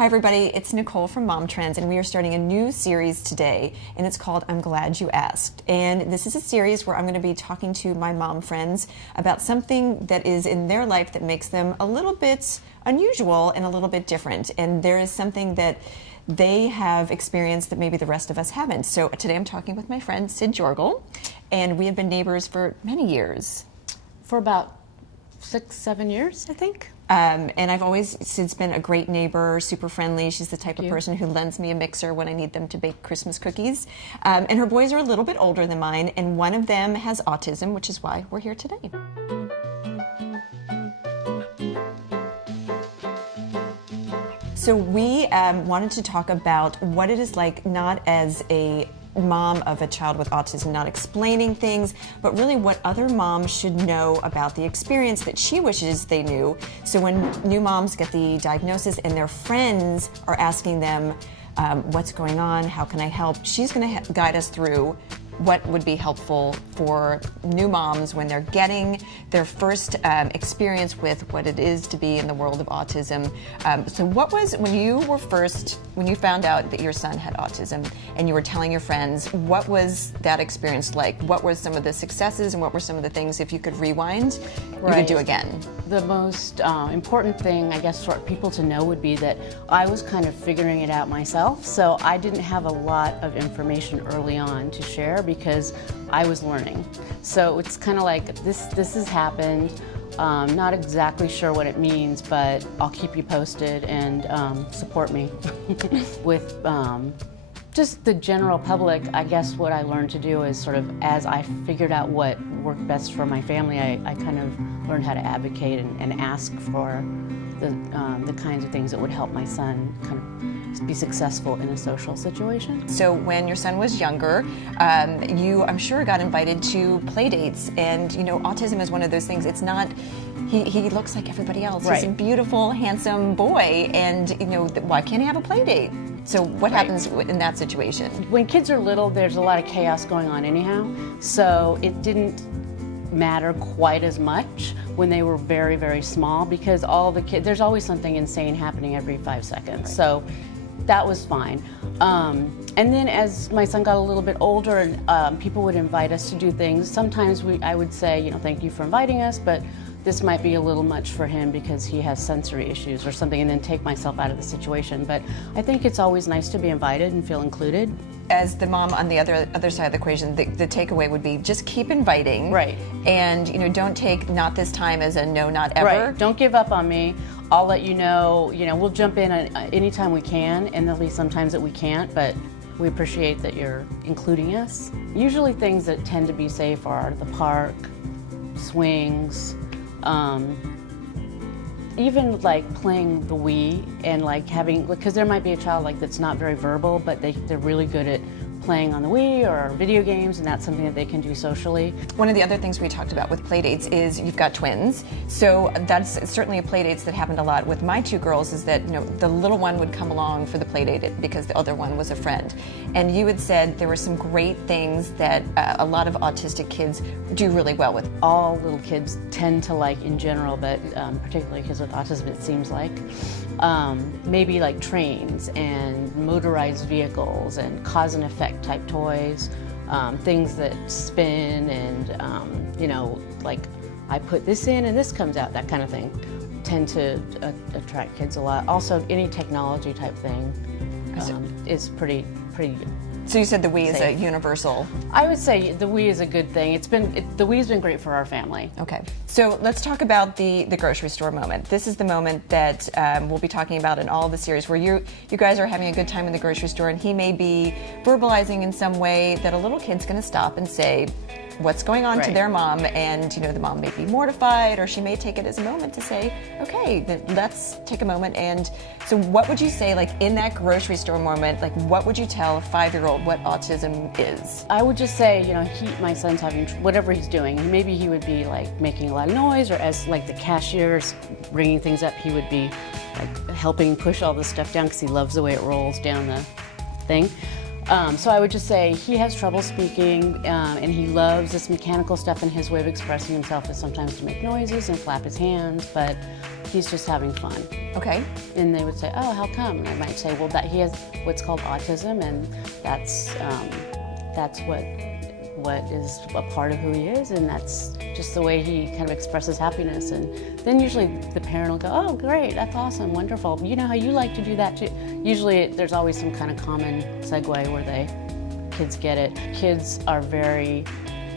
Hi everybody, it's Nicole from Momtrends, and we are starting a new series today, and it's called I'm Glad You Asked. And this is a series where I'm going to be talking to my mom friends about something that is in their life that makes them a little bit unusual and a little bit different. And there is something that they have experienced that maybe the rest of us haven't. So today I'm talking with my friend Sid Jorgel, and we have been neighbors for many years. For about 6-7 years, I think. And I've always, Sid's been a great neighbor, super friendly. She's the type of person who lends me a mixer when I need them to bake Christmas cookies. And her boys are a little bit older than mine, and one of them has autism, which is why we're here today. So we wanted to talk about what it is like, not as a mom of a child with autism, not explaining things, but really what other moms should know about the experience that she wishes they knew. So when new moms get the diagnosis and their friends are asking them, what's going on, how can I help, she's going to guide us through what would be helpful for new moms when they're getting their first experience with what it is to be in the world of autism. So what was, when you found out that your son had autism and you were telling your friends, what was that experience like? What were some of the successes and what were some of the things, if you could rewind, you could do again? The most important thing, I guess, for people to know would be that I was kind of figuring it out myself, so I didn't have a lot of information early on to share because I was learning. So it's kind of like, this has happened, not exactly sure what it means, but I'll keep you posted and support me. With just the general public, I guess what I learned to do is sort of, as I figured out what worked best for my family, I kind of learned how to advocate and ask for the kinds of things that would help my son kind of be successful in a social situation. So when your son was younger, you, I'm sure, got invited to play dates, and you know, autism is one of those things. It's not, he looks like everybody else. Right. He's a beautiful, handsome boy, and you know, why can't he have a play date? So what happens in that situation? When kids are little, there's a lot of chaos going on anyhow, so it didn't matter quite as much when they were very, very small, because all the kids, there's always something insane happening every 5 seconds. Right. So that was fine. And then as my son got a little bit older, and people would invite us to do things, sometimes I would say, you know, thank you for inviting us, but this might be a little much for him because he has sensory issues or something, and then take myself out of the situation. But I think it's always nice to be invited and feel included. As the mom on the other side of the equation, the takeaway would be just keep inviting. Right. And you know, don't take not this time as a no, not ever. Right. Don't give up on me. I'll let you know, we'll jump in anytime we can, and there'll be some times that we can't, but we appreciate that you're including us. Usually things that tend to be safe are the park, swings, even like playing the Wii and like having, because there might be a child like that's not very verbal, but they're really good at playing on the Wii or video games, and that's something that they can do socially. One of the other things we talked about with playdates is you've got twins, so that's certainly a playdates that happened a lot with my two girls, is that, you know, the little one would come along for the playdate because the other one was a friend. And you had said there were some great things that a lot of autistic kids do really well with. All little kids tend to like in general, but particularly kids with autism, it seems like. Maybe like trains and motorized vehicles and cause and effect type toys, things that spin and, you know, like I put this in and this comes out, that kind of thing, tend to attract kids a lot. Also, any technology type thing is pretty good. So you said the Wii is a universal. I would say the Wii is a good thing. The Wii's been great for our family. Okay, so let's talk about the grocery store moment. This is the moment that we'll be talking about in all of the series, where you guys are having a good time in the grocery store, and he may be verbalizing in some way that a little kid's going to stop and say what's going on to their mom, and you know, the mom may be mortified, or she may take it as a moment to say, okay, then let's take a moment. And so what would you say, like in that grocery store moment, like what would you tell a 5-year-old what autism is? I would just say, you know, my son's having whatever he's doing, maybe he would be like making a lot of noise, or as like the cashier's bringing things up, he would be like helping push all the stuff down because he loves the way it rolls down the thing. So I would just say he has trouble speaking, and he loves this mechanical stuff, and his way of expressing himself is sometimes to make noises and flap his hands, but he's just having fun. Okay. And they would say, oh, how come? And I might say, well, that he has what's called autism, and that's what is a part of who he is, and that's just the way he kind of expresses happiness. And then usually the parent will go, oh, great, that's awesome, wonderful. You know how you like to do that too. Usually there's always some kind of common segue where kids get it. Kids are very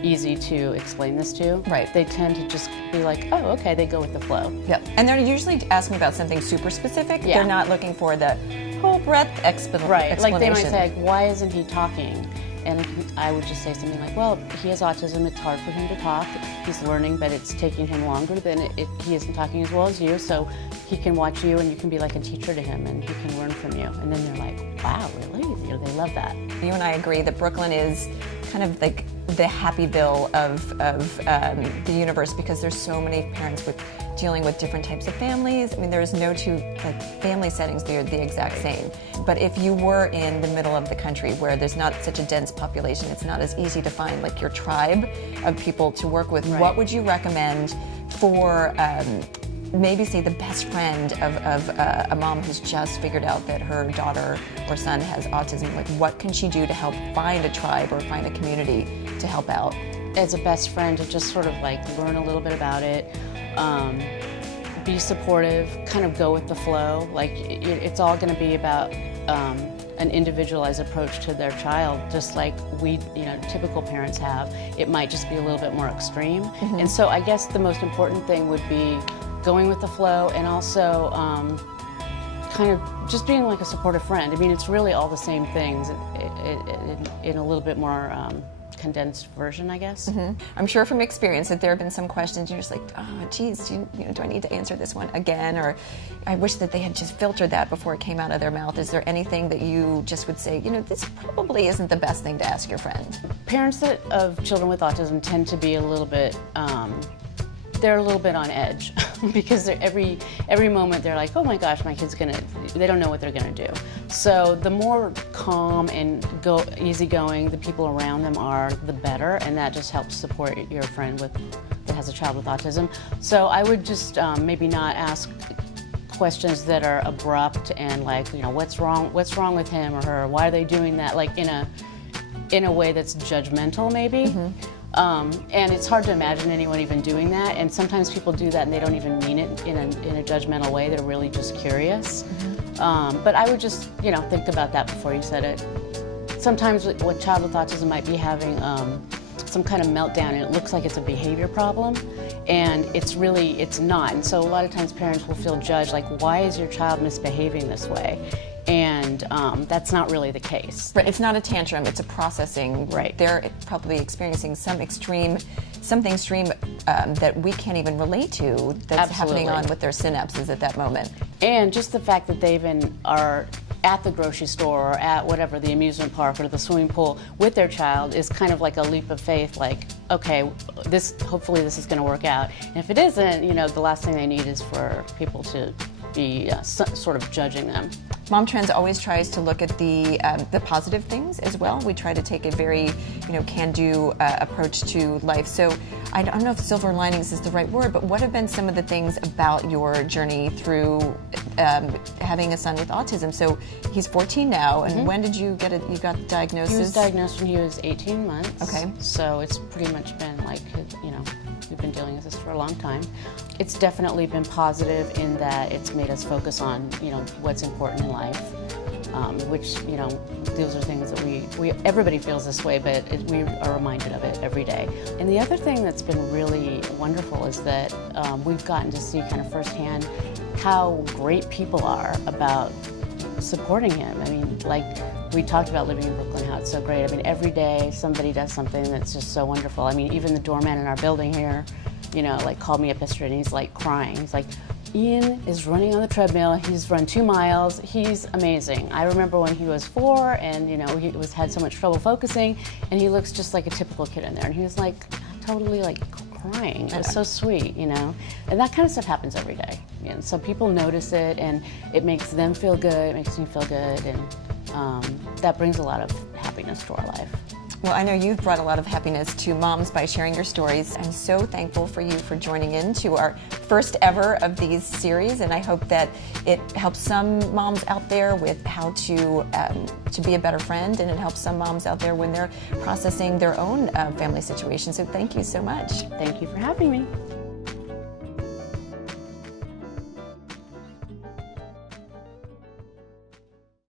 easy to explain this to. Right. They tend to just be like, oh, okay, they go with the flow. Yep. And they're usually asking about something super specific. Yeah. They're not looking for the whole breadth explanation. Right. Like they might say, like, why isn't he talking? And I would just say something like, well, he has autism, it's hard for him to talk. He's learning, but it's taking him longer than he isn't talking as well as you, so he can watch you and you can be like a teacher to him and he can learn from you. And then they're like, wow, really? You know, they love that. You and I agree that Brooklyn is kind of like the Happyville of the universe, because there's so many parents dealing with different types of families. I mean, there's no two family settings that are the exact same. But if you were in the middle of the country where there's not such a dense population, it's not as easy to find like your tribe of people to work with. Right. What would you recommend for maybe say the best friend of a mom who's just figured out that her daughter or son has autism? Like, what can she do to help find a tribe or find a community to help out? As a best friend, to just sort of like learn a little bit about it, be supportive, kind of go with the flow. Like it's all going to be about an individualized approach to their child, just like we, typical parents have. It might just be a little bit more extreme. Mm-hmm. And so I guess the most important thing would be going with the flow, and also kind of just being like a supportive friend. I mean, it's really all the same things in a little bit more condensed version, I guess. Mm-hmm. I'm sure from experience that there have been some questions you're just like, oh, geez, do I need to answer this one again? Or I wish that they had just filtered that before it came out of their mouth. Is there anything that you just would say, this probably isn't the best thing to ask your friend? Parents of children with autism tend to be a little bit, they're a little bit on edge because every moment they're like, oh my gosh, my kid's they don't know what they're gonna do. So the more calm and easygoing the people around them are, the better, and that just helps support your friend that has a child with autism. So I would just maybe not ask questions that are abrupt and like, what's wrong with him or her? Why are they doing that? Like in a way that's judgmental, maybe. Mm-hmm. And it's hard to imagine anyone even doing that, and sometimes people do that and they don't even mean it in a judgmental way. They're really just curious. Mm-hmm. But I would just, think about that before you said it. Sometimes a child with autism might be having some kind of meltdown and it looks like it's a behavior problem, and it's not. And so a lot of times parents will feel judged, like, why is your child misbehaving this way? And that's not really the case. Right. It's not a tantrum, it's a processing. Right. They're probably experiencing something extreme that we can't even relate to that's Absolutely. happening on with their synapses at that moment. And just the fact that they are at the grocery store or at whatever, the amusement park or the swimming pool with their child is kind of like a leap of faith, like, okay, hopefully this is going to work out. And if it isn't, the last thing they need is for people to be sort of judging them. Momtrends always tries to look at the positive things as well. We try to take a very, can-do approach to life. So I don't know if silver linings is the right word, but what have been some of the things about your journey through having a son with autism? So he's 14 now, and mm-hmm. when did you got the diagnosis? He was diagnosed when he was 18 months. Okay. So it's pretty much been like, we've been dealing with this for a long time. It's definitely been positive in that it's made us focus on, what's important in life, which, those are things that everybody feels this way, but we are reminded of it every day. And the other thing that's been really wonderful is that we've gotten to see kind of firsthand how great people are about supporting him. I mean, like, we talked about living in Brooklyn, how it's so great. I mean, every day somebody does something that's just so wonderful. I mean, even the doorman in our building here, called me up yesterday and he's like crying. He's like, Ian is running on the treadmill. He's run 2 miles. He's amazing. I remember when he was 4 and, he had so much trouble focusing, and he looks just like a typical kid in there. And he was like totally like crying. It was so sweet, And that kind of stuff happens every day. And so people notice it, and it makes them feel good. It makes me feel good. And that brings a lot of happiness. happiness to our life. Well, I know you've brought a lot of happiness to moms by sharing your stories. I'm so thankful for you for joining in to our first ever of these series, and I hope that it helps some moms out there with how to be a better friend, and it helps some moms out there when they're processing their own family situation. So thank you so much. Thank you for having me.